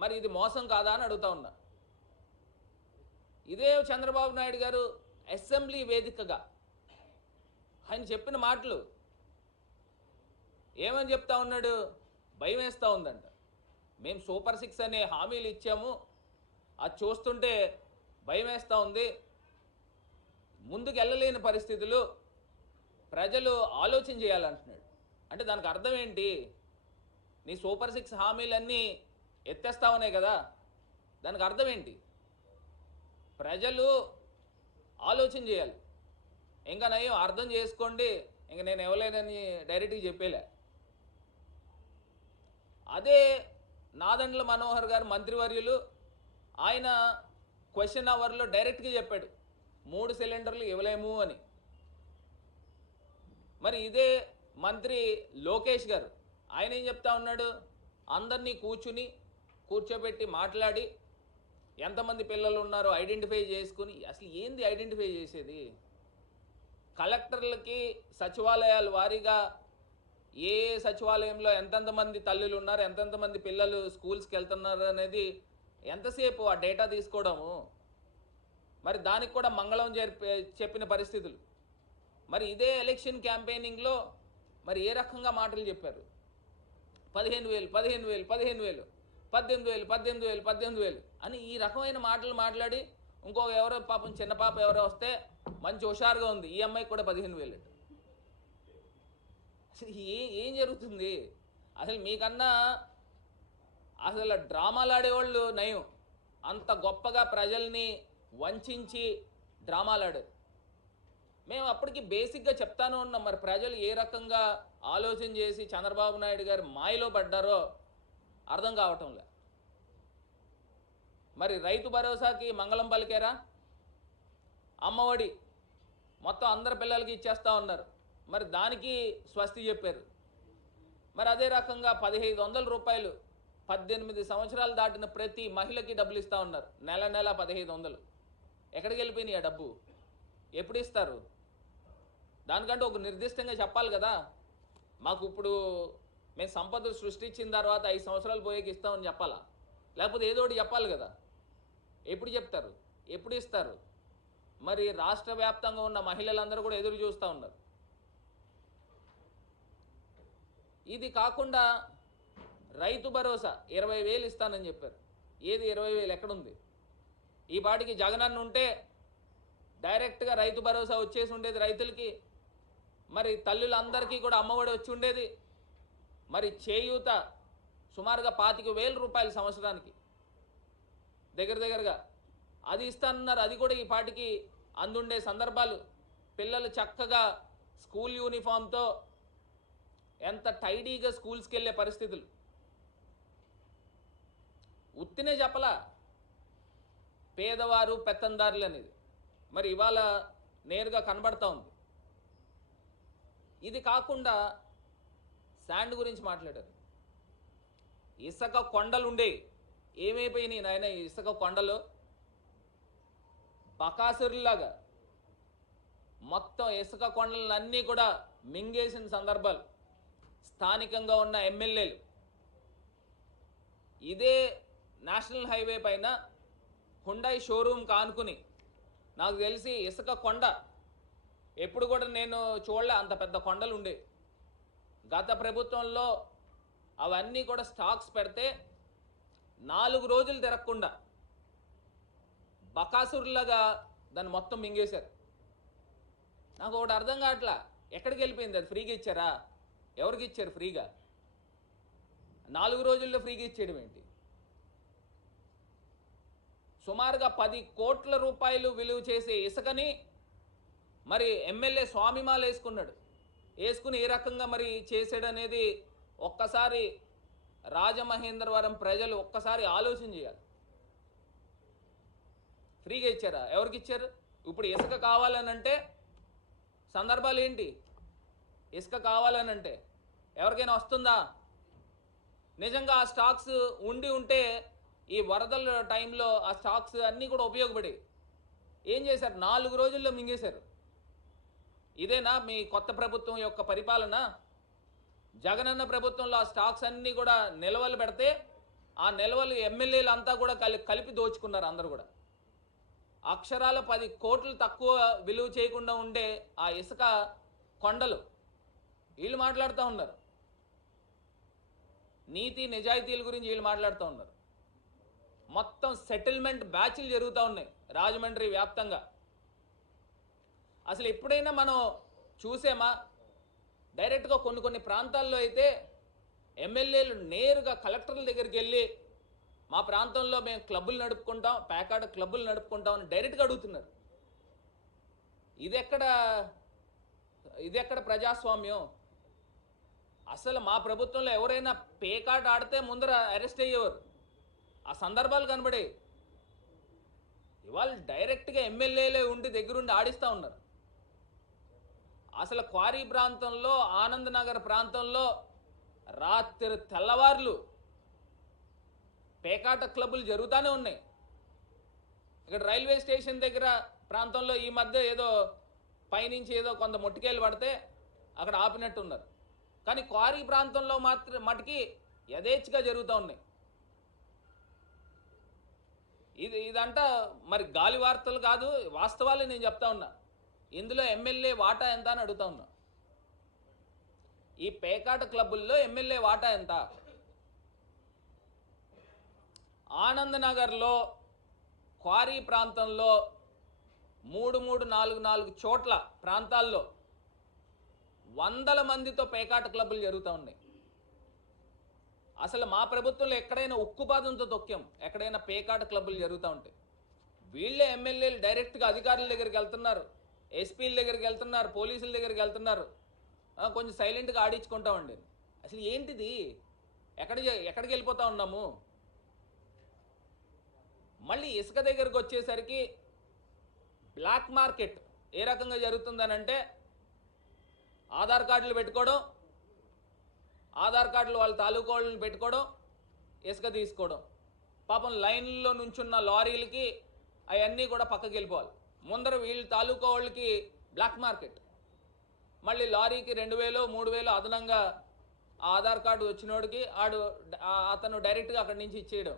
మరి ఇది మోసం కాదా అని అడుగుతా ఉన్నా. ఇదే చంద్రబాబు నాయుడు గారు అసెంబ్లీ వేదికగా ఆయన చెప్పిన మాటలు ఏమని చెప్తా ఉన్నాడు? భయం వేస్తూ ఉందంట. మేము సూపర్ 6 అనే హామీలు ఇచ్చాము, అది చూస్తుంటే భయం వేస్తూ ఉంది, ముందుకు వెళ్ళలేని పరిస్థితులు, ప్రజలు ఆలోచన చేయాలంటున్నాడు. అంటే దానికి అర్థం ఏంటి? నీ సూపర్ 6 హామీలన్నీ ఎత్తేస్తావనే కదా, దానికి అర్థం ఏంటి? ప్రజలు ఆలోచన చేయాలి. ఇంకా నయం అర్థం చేసుకోండి, ఇంక నేను ఇవ్వలేనని డైరెక్ట్గా చెప్పేలే. అదే నాదెండ్ల మనోహర్ గారు మంత్రివర్యులు, ఆయన క్వశ్చన్ అవర్లో డైరెక్ట్గా చెప్పాడు 3 సిలిండర్లు ఇవ్వలేము అని. మరి ఇదే మంత్రి లోకేష్ గారు ఆయన ఏం చెప్తా ఉన్నాడు? అందరినీ కూర్చోబెట్టి మాట్లాడి ఎంతమంది పిల్లలు ఉన్నారో ఐడెంటిఫై చేసుకుని, అసలు ఏంది ఐడెంటిఫై చేసేది? కలెక్టర్లకి సచివాలయాల వారీగా ఏ సచివాలయంలో ఎంతెంతమంది తల్లులు ఉన్నారు, ఎంతెంతమంది పిల్లలు స్కూల్స్కి వెళ్తున్నారు అనేది ఎంతసేపు ఆ డేటా తీసుకోవడము? మరి దానికి కూడా మంగళం చెప్పిన పరిస్థితులు. మరి ఇదే ఎలక్షన్ క్యాంపెయినింగ్లో మరి ఏ రకంగా మాటలు చెప్పారు? 15,000 15,000 15,000 18,000 18,000 18,000 అని ఈ రకమైన మాటలు మాట్లాడి, ఇంకొక ఎవరో పాపం చిన్న పాప ఎవరో వస్తే మంచి హుషారుగా ఉంది, ఈ అమ్మాయికి కూడా 15,000. అసలు ఏం జరుగుతుంది? అసలు మీకన్నా అసలు డ్రామాలు ఆడేవాళ్ళు నయం. అంత గొప్పగా ప్రజల్ని వంచి డ్రామాలు ఆడారు. మేము అప్పటికి బేసిక్గా చెప్తాను ఉన్నాం, మరి ప్రజలు ఏ రకంగా ఆలోచన చేసి చంద్రబాబు నాయుడు గారు మాయలో పడ్డారో అర్థం కావటంలే. మరి రైతు భరోసాకి మంగళం పలికారా? అమ్మఒడి మొత్తం అందరి పిల్లలకి ఇచ్చేస్తూ ఉన్నారు, మరి దానికి స్వస్తి చెప్పారు. మరి అదే రకంగా 1,500 రూపాయలు 18 సంవత్సరాలు దాటిన ప్రతి మహిళకి డబ్బులు ఇస్తూ ఉన్నారు, నెల 1,500. ఎక్కడికి వెళ్ళిపోయినాయి ఆ డబ్బు? ఎప్పుడు ఇస్తారు? దానికంటే ఒక నిర్దిష్టంగా చెప్పాలి కదా. మాకు ఇప్పుడు మేము సంపద సృష్టించిన తర్వాత 5 సంవత్సరాలు పోయేకి ఇస్తామని చెప్పాలా? లేకపోతే ఏదో ఒకటి చెప్పాలి కదా. ఎప్పుడు చెప్తారు? ఎప్పుడు ఇస్తారు? మరి రాష్ట్ర వ్యాప్తంగా ఉన్న మహిళలందరూ కూడా ఎదురు చూస్తూ ఉన్నారు. ఇది కాకుండా రైతు భరోసా 20,000 ఇస్తానని చెప్పారు. ఏది 20,000 ఎక్కడుంది? ఈ పాటికి జగనన్న ఉంటే డైరెక్ట్గా రైతు భరోసా వచ్చేసి ఉండేది రైతులకి. మరి తల్లులందరికీ కూడా అమ్మఒడి వచ్చి ఉండేది. మరి చేయూత సుమారుగా 25,000 రూపాయలు సంవత్సరానికి దగ్గరగా అది ఇస్తానన్నారు. అది కూడా ఈ పాటికి అందుండే సందర్భాలు. పిల్లలు చక్కగా స్కూల్ యూనిఫామ్తో ఎంత టైడీగా స్కూల్స్కి వెళ్ళే పరిస్థితులు. ఉత్తినే చెప్పలా పేదవారు పెత్తందారులు అనేది, మరి ఇవాళ నేరుగా కనబడతా ఉంది. ఇది కాకుండా శాండ్ గురించి మాట్లాడారు. ఇసుక కొండలు ఉండే, ఏమైపోయినాయి నాయన ఇసుక కొండలు? బకాసురులాగా మొత్తం ఇసుక కొండలన్నీ కూడా మింగేసిన సందర్భాలు. స్థానికంగా ఉన్న ఎమ్మెల్యేలు ఇదే నేషనల్ హైవే పైన హుండాయ్ షోరూమ్ కానుకుని, నాకు తెలిసి ఇసుక కొండ ఎప్పుడు కూడా నేను చూడలే, అంత పెద్ద కొండలు ఉండే. గత ప్రభుత్వంలో అవన్నీ కూడా స్టాక్స్ పెడితే 4 రోజులు తిరగకుండా బకాసురులాగా దాన్ని మొత్తం మింగేశారు. నాకు ఒకటి అర్థం కావట్లా, ఎక్కడికి వెళ్ళిపోయింది అది? ఫ్రీగా ఇచ్చారా? ఎవరికి ఇచ్చారు ఫ్రీగా? 4 రోజుల్లో ఫ్రీగా ఇచ్చేయడం ఏంటి? సుమారుగా 10 కోట్ల రూపాయలు విలువ చేసే ఇసుకని మరి ఎమ్మెల్యే స్వామిమాల వేసుకుని ఏ రకంగా మరి చేసాడనేది ఒక్కసారి రాజమహేంద్రవరం ప్రజలు ఒక్కసారి ఆలోచన చేయాలి. ఫ్రీగా ఇచ్చారా? ఎవరికి ఇచ్చారు? ఇప్పుడు ఇసుక కావాలనంటే సందర్భాలు ఏంటి? ఇసుక కావాలనంటే ఎవరికైనా వస్తుందా? నిజంగా ఆ స్టాక్స్ ఉంటే ఈ వరదల టైంలో ఆ స్టాక్స్ అన్నీ కూడా ఉపయోగపడి ఏం చేశారు? 4 రోజుల్లో మింగేశారు. ఇదేనా మీ కొత్త ప్రభుత్వం యొక్క పరిపాలన? జగనన్న ప్రభుత్వంలో ఆ స్టాక్స్ అన్నీ కూడా నిల్వలు పెడితే ఆ నిల్వలు ఎమ్మెల్యేలు అంతా కూడా కలిపి దోచుకున్నారు అందరూ కూడా. అక్షరాల 10 కోట్లు తక్కువ విలువ చేయకుండా ఉండే ఆ ఇసుక కొండలు వీళ్ళు మాట్లాడుతూ ఉన్నారు. నీతి నిజాయితీల గురించి వీళ్ళు మాట్లాడుతూ ఉన్నారు. మొత్తం సెటిల్మెంట్ బ్యాచ్లు జరుగుతూ ఉన్నాయి రాజమండ్రి వ్యాప్తంగా. అసలు ఎప్పుడైనా మనం చూసామా? డైరెక్ట్గా కొన్ని ప్రాంతాల్లో అయితే ఎమ్మెల్యేలు నేరుగా కలెక్టర్ల దగ్గరికి వెళ్ళి మా ప్రాంతంలో మేము క్లబ్బులు నడుపుకుంటాం, ప్యాకాట క్లబ్బులు నడుపుకుంటాం అని డైరెక్ట్గా అడుగుతున్నారు. ఇది ఎక్కడ ప్రజాస్వామ్యం? అసలు మా ప్రభుత్వంలో ఎవరైనా పేకాట ఆడితే ముందర అరెస్ట్ అయ్యేవారు. ఆ సందర్భాలు కనబడే. ఇవాళ డైరెక్ట్గా ఎమ్మెల్యేలే ఉండి దగ్గరుండి ఆడిస్తూ ఉన్నారు. అసలు క్వారీ ప్రాంతంలో, ఆనంద్ నగర్ ప్రాంతంలో రాత్రి తెల్లవార్లు పేకాట క్లబ్బులు జరుగుతూనే ఉన్నాయి. ఇక్కడ రైల్వే స్టేషన్ దగ్గర ప్రాంతంలో ఈ మధ్య ఏదో పైనుంచి ఏదో కొంత మొట్టికేలు పడితే అక్కడ ఆపినట్టున్నారు. కానీ క్వారీ ప్రాంతంలో మటుకి యథేచ్ఛగా జరుగుతూ ఉన్నాయి. ఇదంట మరి గాలి వార్తలు కాదు, వాస్తవాలే నేను చెప్తా ఉన్నా. ఇందులో ఎమ్మెల్యే వాటా ఎంత అని అడుగుతా ఉన్నా. ఈ పేకాట క్లబ్బుల్లో ఎమ్మెల్యే వాటా ఎంత? ఆనంద్ నగర్లో క్వారీ ప్రాంతంలో 3-4 చోట్ల ప్రాంతాల్లో వందల మందితో పేకాట క్లబ్బులు జరుగుతూ ఉన్నాయి. అసలు మా ప్రభుత్వంలో ఎక్కడైనా ఉక్కుపాదంతో తొక్కాం, ఎక్కడైనా పేకాట క్లబ్బులు జరుగుతూ ఉంటాయి. వీళ్ళే ఎమ్మెల్యేలు డైరెక్ట్గా అధికారుల దగ్గరికి వెళ్తున్నారు, ఎస్పీల దగ్గరికి వెళ్తున్నారు, పోలీసుల దగ్గరికి వెళ్తున్నారు. కొంచెం సైలెంట్గా ఆడించుకుంటామండి. అసలు ఏంటిది? ఎక్కడికి వెళ్ళిపోతా ఉన్నాము? మళ్ళీ ఇసుక దగ్గరకు వచ్చేసరికి బ్లాక్ మార్కెట్ ఏ రకంగా జరుగుతుందనంటే ఆధార్ కార్డులు పెట్టుకోవడం, ఆధార్ కార్డులు వాళ్ళ తాలూకా వాళ్ళని పెట్టుకోవడం, ఇసుక తీసుకోవడం. పాపం లైన్లో నుంచున్న లారీలకి అవన్నీ కూడా పక్కకి వెళ్ళిపోవాలి. ముందర వీళ్ళ తాలూకా వాళ్ళకి బ్లాక్ మార్కెట్. మళ్ళీ లారీకి 2000-3000 అదనంగా ఆ ఆధార్ కార్డు వచ్చినోడికి అతను డైరెక్ట్గా అక్కడి నుంచి ఇచ్చేయడం.